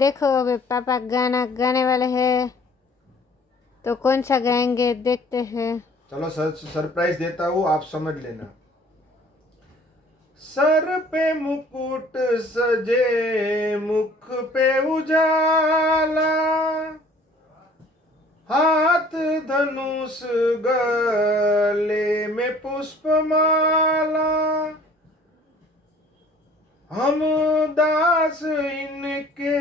देखो अभी पापा गाना गाने वाले हैं, तो कौन सा गाएंगे देखते हैं। चलो सरप्राइज देता हूँ, आप समझ लेना। सर पे मुकुट सजे, मुख पे उजाला, हाथ धनुष गले में पुष्पमाला, हम दास इनके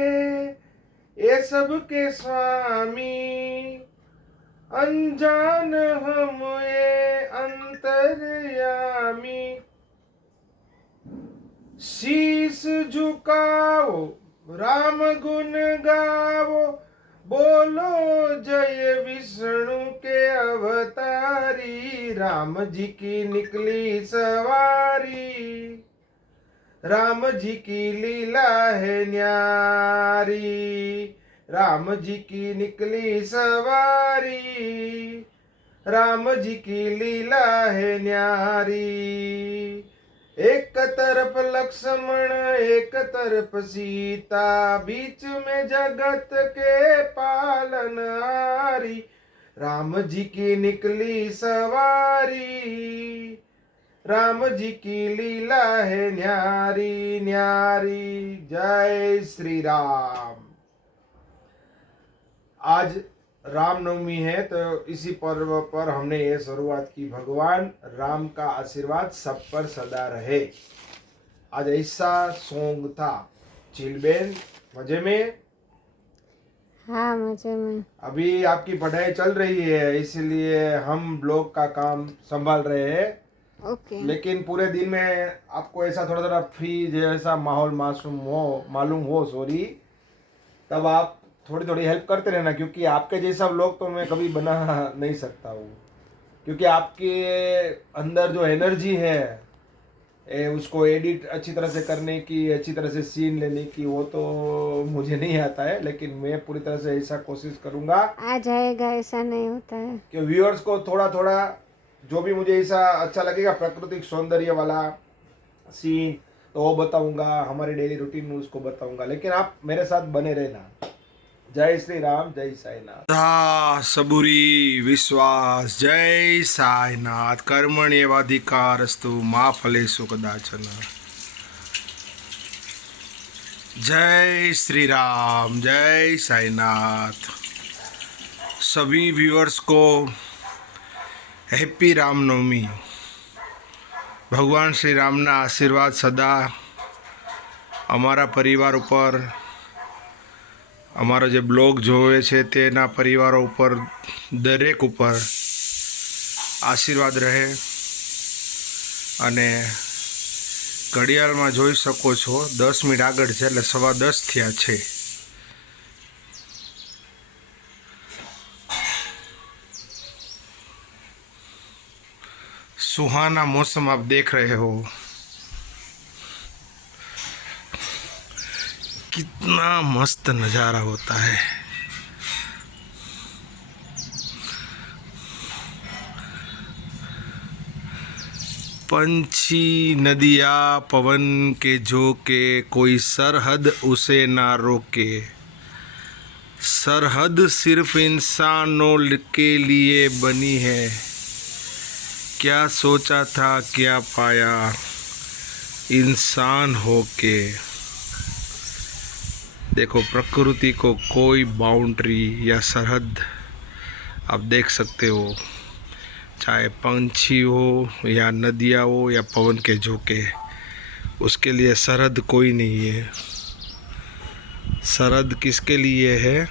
ये सब के स्वामी, अनजान हम ये अंतर्यामी, शीस झुकाओ राम गुण गाओ, बोलो जय विष्णु के अवतारी, राम जी की निकली सवारी, राम जी की लीला है न्यारी, राम जी की निकली सवारी, राम जी की लीला है न्यारी, एक तरफ लक्ष्मण एक तरफ सीता, बीच में जगत के पालनहारी, राम जी की निकली सवारी, राम जी की लीला है न्यारी न्यारी। जय श्री राम। आज रामनवमी है, तो इसी पर्व पर हमने ये शुरुआत की, भगवान राम का आशीर्वाद सब पर सदा रहे। आज ऐसा सॉन्ग था। चिलबेन मजे में? हाँ मजे में। अभी आपकी पढ़ाई चल रही है, इसलिए हम ब्लॉग का काम संभाल रहे हैं। ओके। लेकिन पूरे दिन में आपको ऐसा थोड़ा थोड़ा फ्री जैसा माहौल मालूम हो सॉरी, तब आप थोड़ी थोड़ी हेल्प करते रहना, क्योंकि आपके जैसा व्लॉग तो मैं कभी बना नहीं सकता हूँ, क्योंकि आपके अंदर जो एनर्जी है उसको एडिट अच्छी तरह से करने की, अच्छी तरह से सीन लेने की, वो तो मुझे नहीं आता है, लेकिन मैं पूरी तरह से ऐसा कोशिश करूँगा। आ जाएगा, ऐसा नहीं होता है कि व्यूअर्स को थोड़ा थोड़ा जो भी मुझे ऐसा अच्छा लगेगा, प्राकृतिक सौंदर्य वाला सीन, तो वो बताऊंगा, हमारी डेली रूटीन में उसको बताऊंगा, लेकिन आप मेरे साथ बने रहना। जय श्री राम, जय साईनाथ। सबुरी विश्वास, जय साईनाथ। कर्मण्येवाधिकारस्तु मा फलेषु कदाचन। जय श्री राम, जय साईनाथ। सभी व्यूअर्स को हैप्पी रामनवमी। भगवान श्री रामना आशीर्वाद सदा અમારા પરિવાર ઉપર, અમારો જે બ્લોગ જોવે છે તેના પરિવારો ઉપર, દરેક ઉપર આશીર્વાદ રહે। અને ઘડિયાળમાં જોઈ શકો છો 10 મિનિટ આગળ છે, એટલે 10:15 થયા છે। सुहाना मौसम आप देख रहे हो, कितना मस्त नज़ारा होता है। पंछी नदिया पवन के झोंके, कोई सरहद उसे ना रोके, सरहद सिर्फ इंसानों के लिए बनी है, क्या सोचा था क्या पाया इंसान होके। देखो प्रकृति को कोई बाउंड्री या सरहद आप देख सकते हो, चाहे पंछी हो या नदियाँ हो या पवन के झोंके, उसके लिए सरहद कोई नहीं है। सरहद किसके लिए है?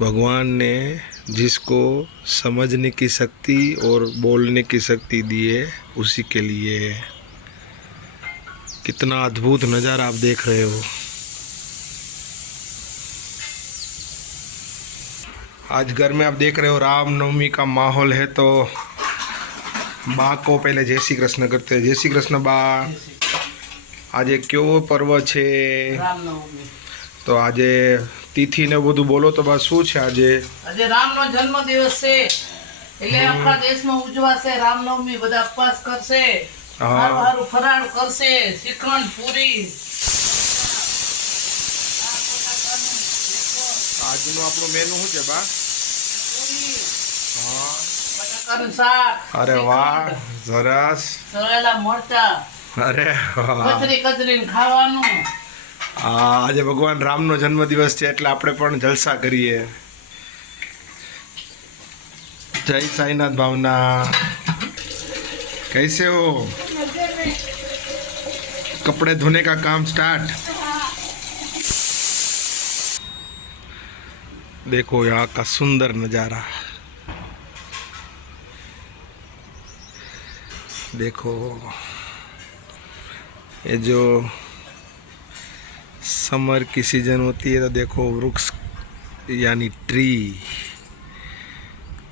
भगवान ने जिसको समझने की शक्ति और बोलने की शक्ति दी है, उसी के लिए है। कितना अद्भुत नज़ारा आप देख रहे हो। आज घर में आप देख रहे हो रामनवमी का माहौल है, तो बा को पहले जय श्री कृष्ण करते हैं। जय श्री कृष्ण बा। आज क्यों पर्व छे? रामनवमी। तो आज तिथि ने બધું બોલો તો બા શું છે આજે? આજે રામનો જન્મ દિવસ છે, એટલે આખા દેશમાં ઉજવાશે રામનવમી। બધા ઉપવાસ કરશે, હારું ફરાળ કરશે, શ્રીખંડ પૂરી આજનું આપણું મેનુ શું છે બા? પૂરી, હા. બટાકાનું શાક, અરે વાહ, સરસ. તળેલા મરચા, અરે વાહ. કચરી કચરીને ખાવાનું. આજે ભગવાન રામનો જન્મદિવસ છે એટલે આપણે પણ જલસા કરીએ. જય સાईनाथ भावना, कैसे हो? कपड़े धोने का काम स्टार्ट. देखो यहाँ का सुंदर नज़ारा, देखो ये जो समर की सीजन होती है तो देखो वृक्ष यानी ट्री,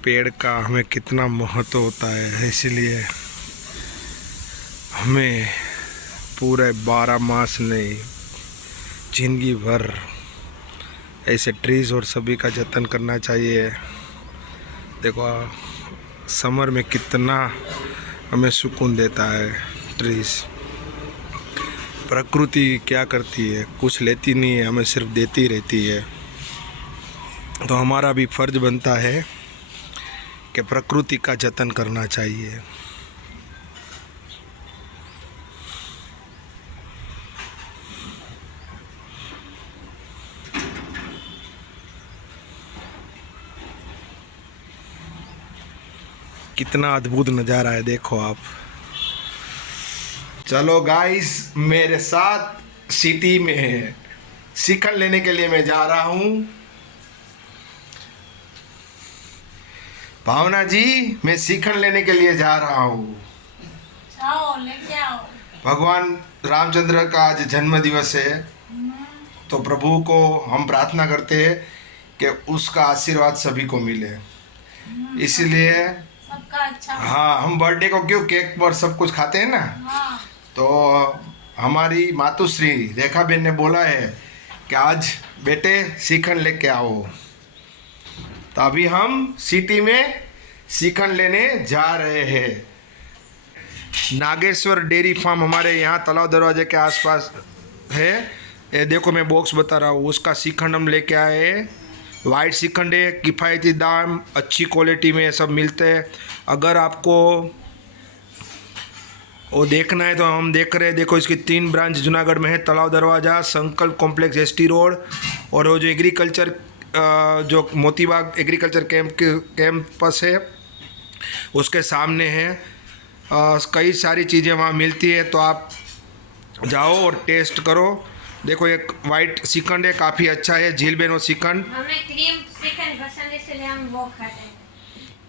पेड़ का हमें कितना महत्व होता है, इसीलिए हमें पूरे 12 मास नहीं जिंदगी भर ऐसे ट्रीज और सभी का जतन करना चाहिए. देखो समर में कितना हमें सुकून देता है ट्रीज. प्रकृति क्या करती है, कुछ लेती नहीं है, हमें सिर्फ देती रहती है. तो हमारा भी फर्ज बनता है कि प्रकृति का जतन करना चाहिए. कितना अद्भुत नज़ारा है, देखो आप. चलो गाइस, मेरे साथ सिटी में शिखंड लेने के लिए मैं जा रहा हूँ. भावना जी, मैं शिखंड लेने के लिए जा रहा हूँ. जाओ लेके आओ. भगवान रामचंद्र का आज जन्म दिवस है, तो प्रभु को हम प्रार्थना करते हैं कि उसका आशीर्वाद सभी को मिले. इसीलिए सबका अच्छा. हाँ, हम बर्थडे को क्यों केक पर सब कुछ खाते हैं ना, हाँ. तो हमारी मातुश्री रेखा बेन ने बोला है कि आज बेटे श्रीखंड लेके आओ. तो अभी हम सिटी में श्रीखंड लेने जा रहे हैं. नागेश्वर डेयरी फार्म हमारे यहाँ तालाब दरवाजे के आसपास है. ये देखो मैं बॉक्स बता रहा हूँ, उसका श्रीखंड हम लेके आए हैं. वाइट श्रीखंड है, किफ़ायती दाम, अच्छी क्वालिटी में सब मिलते हैं. अगर आपको वो देखना है तो हम देख रहे हैं. देखो इसकी 3 ब्रांच जूनागढ़ में है, तालाब दरवाज़ा, संकल्प कॉम्प्लेक्स, एसटी रोड, और वो जो एग्रीकल्चर जो मोतीबाग एग्रीकल्चर कैंपस है उसके सामने है. कई सारी चीज़ें वहाँ मिलती है, तो आप जाओ और टेस्ट करो. देखो एक वाइट श्रीखंड है, काफ़ी अच्छा है, झील बेनो श्रीखंड. हमें क्रीम श्रीखंड पसंद है इसलिए हम वो खाते हैं.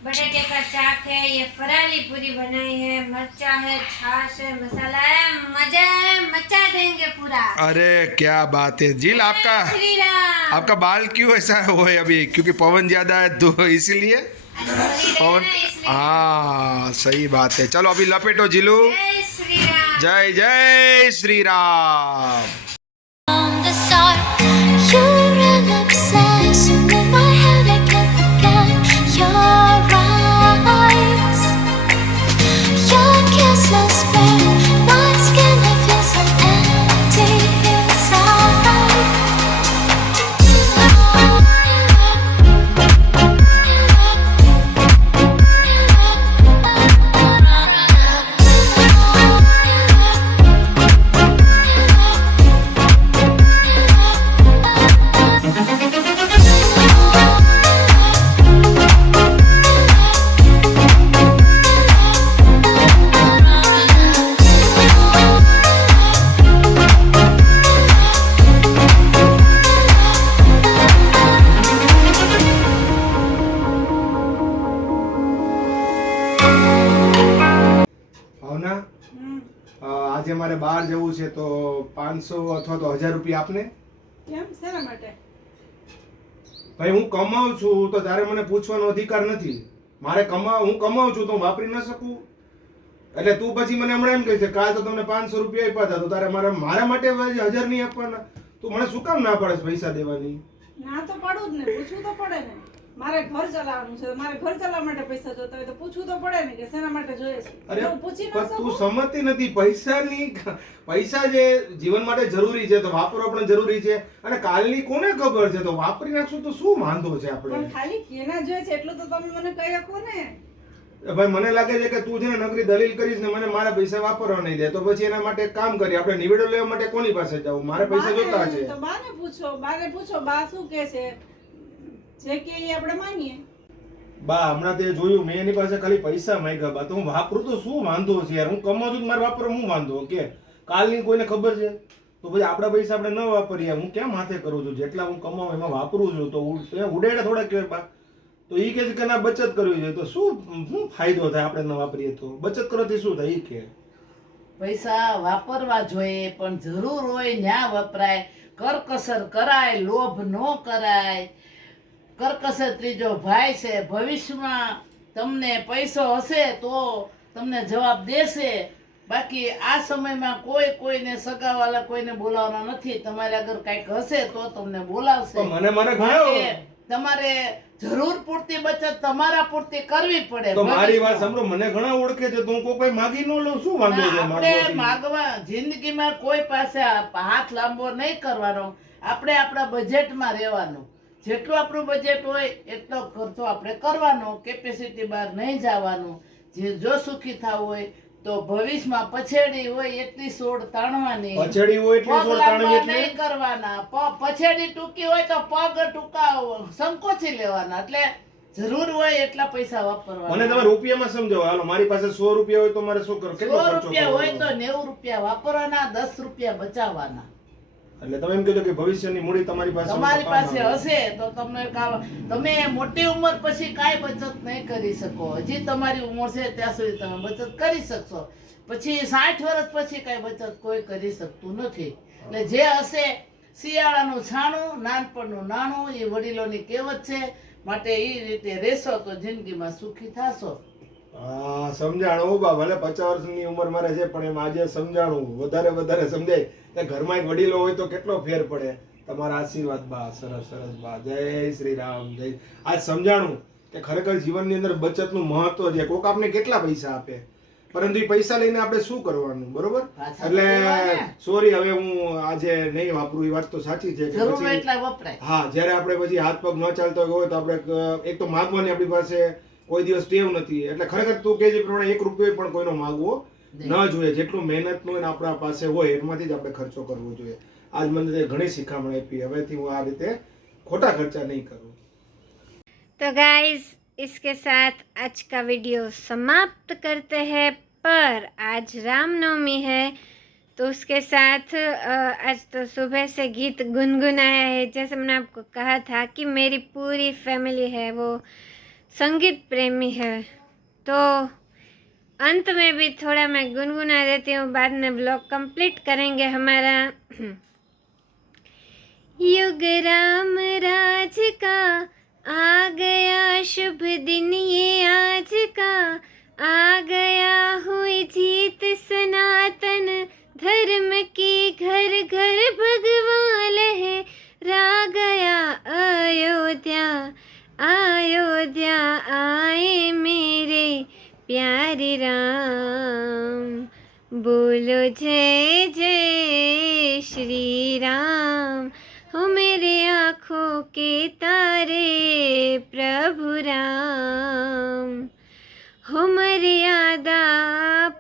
बटेटे का चाक है, ये फराली पूरी बनाई है, मिर्चा है, छाछ है, मसाला है, मचा देंगे पूरा. अरे क्या बात है झील. श्री राम. आपका बाल क्यों ऐसा हो है अभी? क्योंकि पवन ज़्यादा है तो इसीलिए पवन. हाँ सही बात है. चलो अभी लपेटो झीलू. जय श्री राम. जय जय श्री Ram. From the start, you're an obsession in my head. I can't forget your eyes, your kisses burn my skin. I feel so empty ભાવના, આજે મારે બહાર જવું છે તો 500 અથવા તો 1000 રૂપિયા આપને. કેમ શેના માટે? ભાઈ હું કમાઉં છું તો તારે મને પૂછવાનો અધિકાર નથી. મારે હું કમાઉં છું તો હું વાપરી ન શકું. એટલે તું પછી મને હમણાં એમ કહે છે કાલ તો તમને 500 રૂપિયા આપ્યા હતા, તો તારે મારા માટે 1000 નહીં આપવાના. તું મને શું કામ ના પાડે પૈસા દેવાની? ના તો પડું જ ને, પૂછવું તો પડે ને. મારે ઘર ચલાવવાનું છે, મારે ઘર ચલાવવા માટે પૈસા જોતા હોય તો પૂછવું તો પડે ને કે શેના માટે જોઈએ છે. અરે હું પૂછી ન પણ તું શકું. સમજતી નથી પૈસા જે જીવન માટે જરૂરી છે તો વાપરવા પણ જરૂરી છે, અને કાલની કોને ખબર છે, તો વાપરી નાખશું તો શું વાંધો છે પણ આપણે? ખાલી કેના જોઈએ છે એટલું તો તમે મને કહી શકો ને. ભાઈ મને લાગે છે કે તું છે ને નકરી દલીલ કરીશ ને મને મારા પૈસા વાપરવા નહીં દે, તો પછી એના માટે એક કામ કરીએ, આપણે નિવેડો લેવા માટે કોની પાસે જવું? મારે પૈસા જોતા છે. તો બાને પૂછો બા શું કે છે, જે કે એ આપણે માનીએ. બા હમણાં તે જોયું મેં એની પાસે ખાલી પૈસા માંગ્યા, બા તો હું વાપરું તો શું વાંધો છે યાર? હું કમાઉં છું તો મારે વાપરવા શું વાંધો? કે કાલની કોઈને ખબર છે? તો પછી આપણા પૈસા આપણે ન વાપરીએ, હું કેમ માથે કરું છું? જેટલા હું કમાઉં એમાં વાપરું છું, તો ઉડાડે થોડા કહેવાય બા. તો ઈ કે છે કે ના બચત કરવી જોઈએ, તો શું ફાયદો થાય આપણે ન વાપરીએ તો? બચત કરવાથી શું થાય ઈ કે? પૈસા વાપરવા જોઈએ પણ જરૂર હોય ન્યા વપરાય, કરકસર કરાય, લોભ ન કરાય. કરકસર ત્રીજો ભાઈ છે. ભવિષ્યમાં તમને પૈસો હશે તો તમને જવાબ દેશે, બાકી આ સમયમાં કોઈને સગાવાલા કોઈને બોલાવવાના નથી. તમારે અગર કંઈક હશે તો તમને બોલાવશે. પણ મને માટે ઘણા તમારે જરૂર પૂરતી બચત તમારા પૂરતી કરવી પડે. તો મારી વાત ભવિષ્યમાં. સાંભળો, મને ઘણા ઓળખે છે તો હું કોઈ માગી ન લઉં, શું વાંધો છે આપણે માગવાથી? માગવા જિંદગીમાં કોઈ પાસે હાથ લાંબો નહીં કરવાનો. આપણે આપણા બજેટમાં રહેવાનું. જેટલું આપણું બજેટ હોય એટલો ખર્ચો આપણે કરવાનો, કેપેસિટી બહાર નહીં જવાનું. જો સુખી થવું હોય તો ભવિષ્યમાં પછેડી હોય એટલી સોડ તાણવાની, પછેડી હોય એટલી પગ સોળ લાંબા તાણવી એટલે? નહીં કરવાના. પછેડી ટૂંકી હોય તો પગ ટૂંકા સંકોચી લેવાના. એટલે જરૂર હોય એટલા પૈસા મને વાપરવાના. તમે રૂપિયામાં સમજાવો. હાલો મારી પાસે 100 રૂપિયા હોય તો મારે શું કરવું? કેટલો 100 ખર્ચો રૂપિયા હોય તો કરવાનો? 90 રૂપિયા વાપરવાના, 10 રૂપિયા બચાવવાના. એટલે તમે એમ કીધું કે ભવિષ્યની મૂડી તમારી પાસે હોય તો તમારી કામ પાસે આવે. હશે તો તમે મોટી ઉંમર પછી કાંઈ બચત નહીં કરી શકો. હજી તમારી ઉંમર છે ત્યાં સુધી તમે બચત કરી શકશો, પછી 60 વર્ષ પછી કાંઈ બચત કોઈ કરી શકતું નથી. એટલે જે હશે શિયાળાનું છાણું નાનપણનું નાણું, એ વડીલોની કહેવત છે. માટે એ રીતે રહેશો તો જિંદગીમાં સુખી થશો. હા સમજાણું બા. ભલે 50 વર્ષની ઉંમર મારે છે પણ એમ આજે સમજાણું વધારે સમજાય કે ઘરમાં એક વડીલો હોય તો કેટલો ફેર પડે. તમારા આશીર્વાદ બા. સરસ બા. જય શ્રી રામ. જય. આજ સમજાણું કે ખરેખર જીવનની અંદર બચતનું મહત્વ છે. કોક આપણે કેટલા પૈસા આપે, પરંતુ એ પૈસા લઈને આપણે શું કરવાનું? બરોબર. પાછા એટલે દેવાના. સોરી, હવે હું આજે નહીં વાપરું. એ વાત તો સાચી છે કે જરૂર પછી એટલા વપરાય. હા, જ્યારે આપણે પછી હાથ પગ ન ચાલતો હોય તો આપણે એક તો માગવાની આપણી પાસે કોઈ દિવસ ટેવ નથી. એટલે ખરેખર તું કે જે પ્રમાણે 1 રૂપિયો પણ કોઈનો માગવો ન જોઈએ. જેટલું મહેનતનું એને આપણા પાસે હોય એમાંથી જ આપણે ખર્ચો કરવો જોઈએ. આજ મને તે ઘણી શીખામણ આપી. હવેથી હું આ રીતે ખોટા ખર્ચા નહીં કરું. तो गाइस इसके साथ आज का वीडियो समाप्त करते हैं, पर आज रामनवमी है तो उसके साथ आज तो सुबह से गीत गुनगुनाया है. जैसे मैंने आपको कहा था कि मेरी पूरी फैमिली है वो संगीत प्रेमी है, तो अंत में भी थोड़ा मैं गुनगुना देती हूँ, बाद में ब्लॉग कंप्लीट करेंगे हमारा. युग राम राज का आ गया शुभ दिन ये आज का, आ गया हुई जीत सनातन धर्म की, घर घर भगवान लहरा गया अयोध्या, अयोध्या आए मेरे प्यारे राम. बोलो जय जय श्री राम, हो मेरे आँखों के तारे प्रभु राम, हो मर्यादा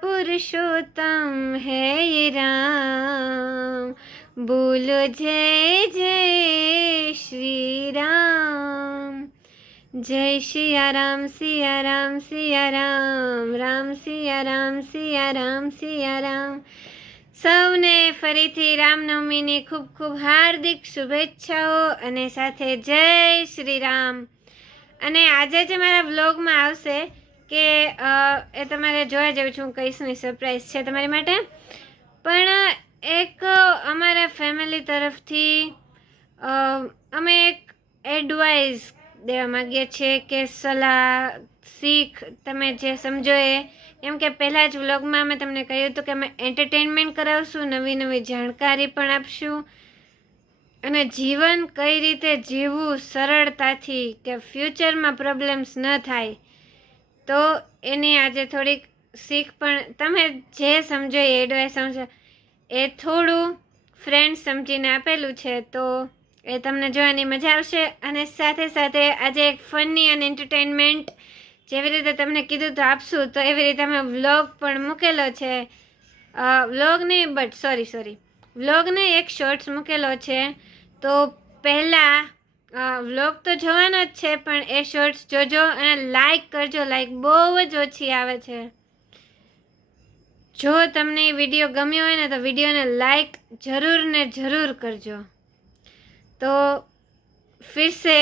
पुरुषोत्तम है ये राम. बोलो जय जय श्री राम. जय सिया राम सिया राम सिया राम, राम सिया राम सिया राम सिया राम. સૌને ફરીથી રામનવમીની ખૂબ ખૂબ હાર્દિક શુભેચ્છાઓ અને સાથે જય શ્રી રામ. અને આજે જે મારા વ્લોગમાં આવશે કે એ તમારે જોવા જેવું છું, હું કહીશ નહીં, સરપ્રાઈઝ છે તમારી માટે. પણ એક અમારા ફેમિલી તરફથી અમે એક એડવાઇસ દેવા માગીએ છીએ કે સલાહ શીખ તમે જે સમજો એ. એમ કે પહેલાં જ વ્લોગમાં અમે તમને કહ્યું હતું કે અમે એન્ટરટેનમેન્ટ કરાવશું, નવી જાણકારી પણ આપશું, અને જીવન કઈ રીતે જીવવું સરળતાથી કે ફ્યુચરમાં પ્રોબ્લેમ્સ ન થાય, તો એની આજે થોડીક શીખ પણ તમે જે સમજો એ એડવાઇસ સમજો એ થોડું ફ્રેન્ડ સમજીને આપેલું છે, તો એ તમને જોવાની મજા આવશે. અને સાથે સાથે આજે એક ફની અને એન્ટરટેનમેન્ટ જેવી રીતે તમને કીધું તો આપશું, તો એવી રીતે અમે વ્લોગ પણ મૂકેલો છે. વ્લોગ નહીં બટ સોરી વ્લોગને એક શોર્ટ્સ મૂકેલો છે. તો પહેલાં વ્લોગ તો જોવાનો જ છે, પણ એ શોર્ટ્સ જોજો અને લાઈક કરજો. લાઈક બહુ જ ઓછી આવે છે. જો તમને એ વિડીયો ગમ્યો હોય ને તો વિડીયોને લાઈક જરૂર ને જરૂર કરજો. तो फिर से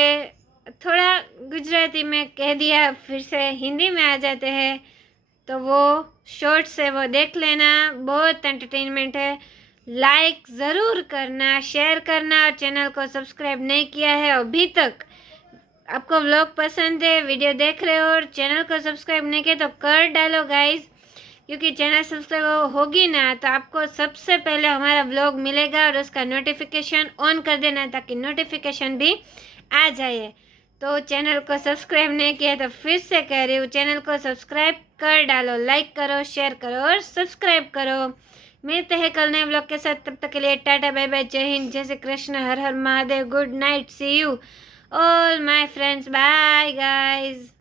थोड़ा गुजराती में कह दिया, फिर से हिंदी में आ जाते हैं. तो वो शॉर्ट्स है वो देख लेना, बहुत एंटरटेनमेंट है. लाइक ज़रूर करना, शेयर करना, और चैनल को सब्सक्राइब नहीं किया है अभी तक, आपको व्लॉग पसंद है, वीडियो देख रहे हो और चैनल को सब्सक्राइब नहीं किया तो कर डालो गाइस, क्योंकि चैनल सब्सक्राइब होगी ना तो आपको सबसे पहले हमारा व्लॉग मिलेगा और उसका नोटिफिकेशन ऑन कर देना ताकि नोटिफिकेशन भी आ जाए. तो चैनल को सब्सक्राइब नहीं किया तो फिर से कह रही हूँ, चैनल को सब्सक्राइब कर डालो, लाइक करो, शेयर करो और सब्सक्राइब करो. मिलते हैं कल नए व्लॉग के साथ. तब तक के लिए टाटा बाय बाय, जय हिंद, जय श्री कृष्ण, हर हर Mahadev, good night, see you all my friends, bye guys.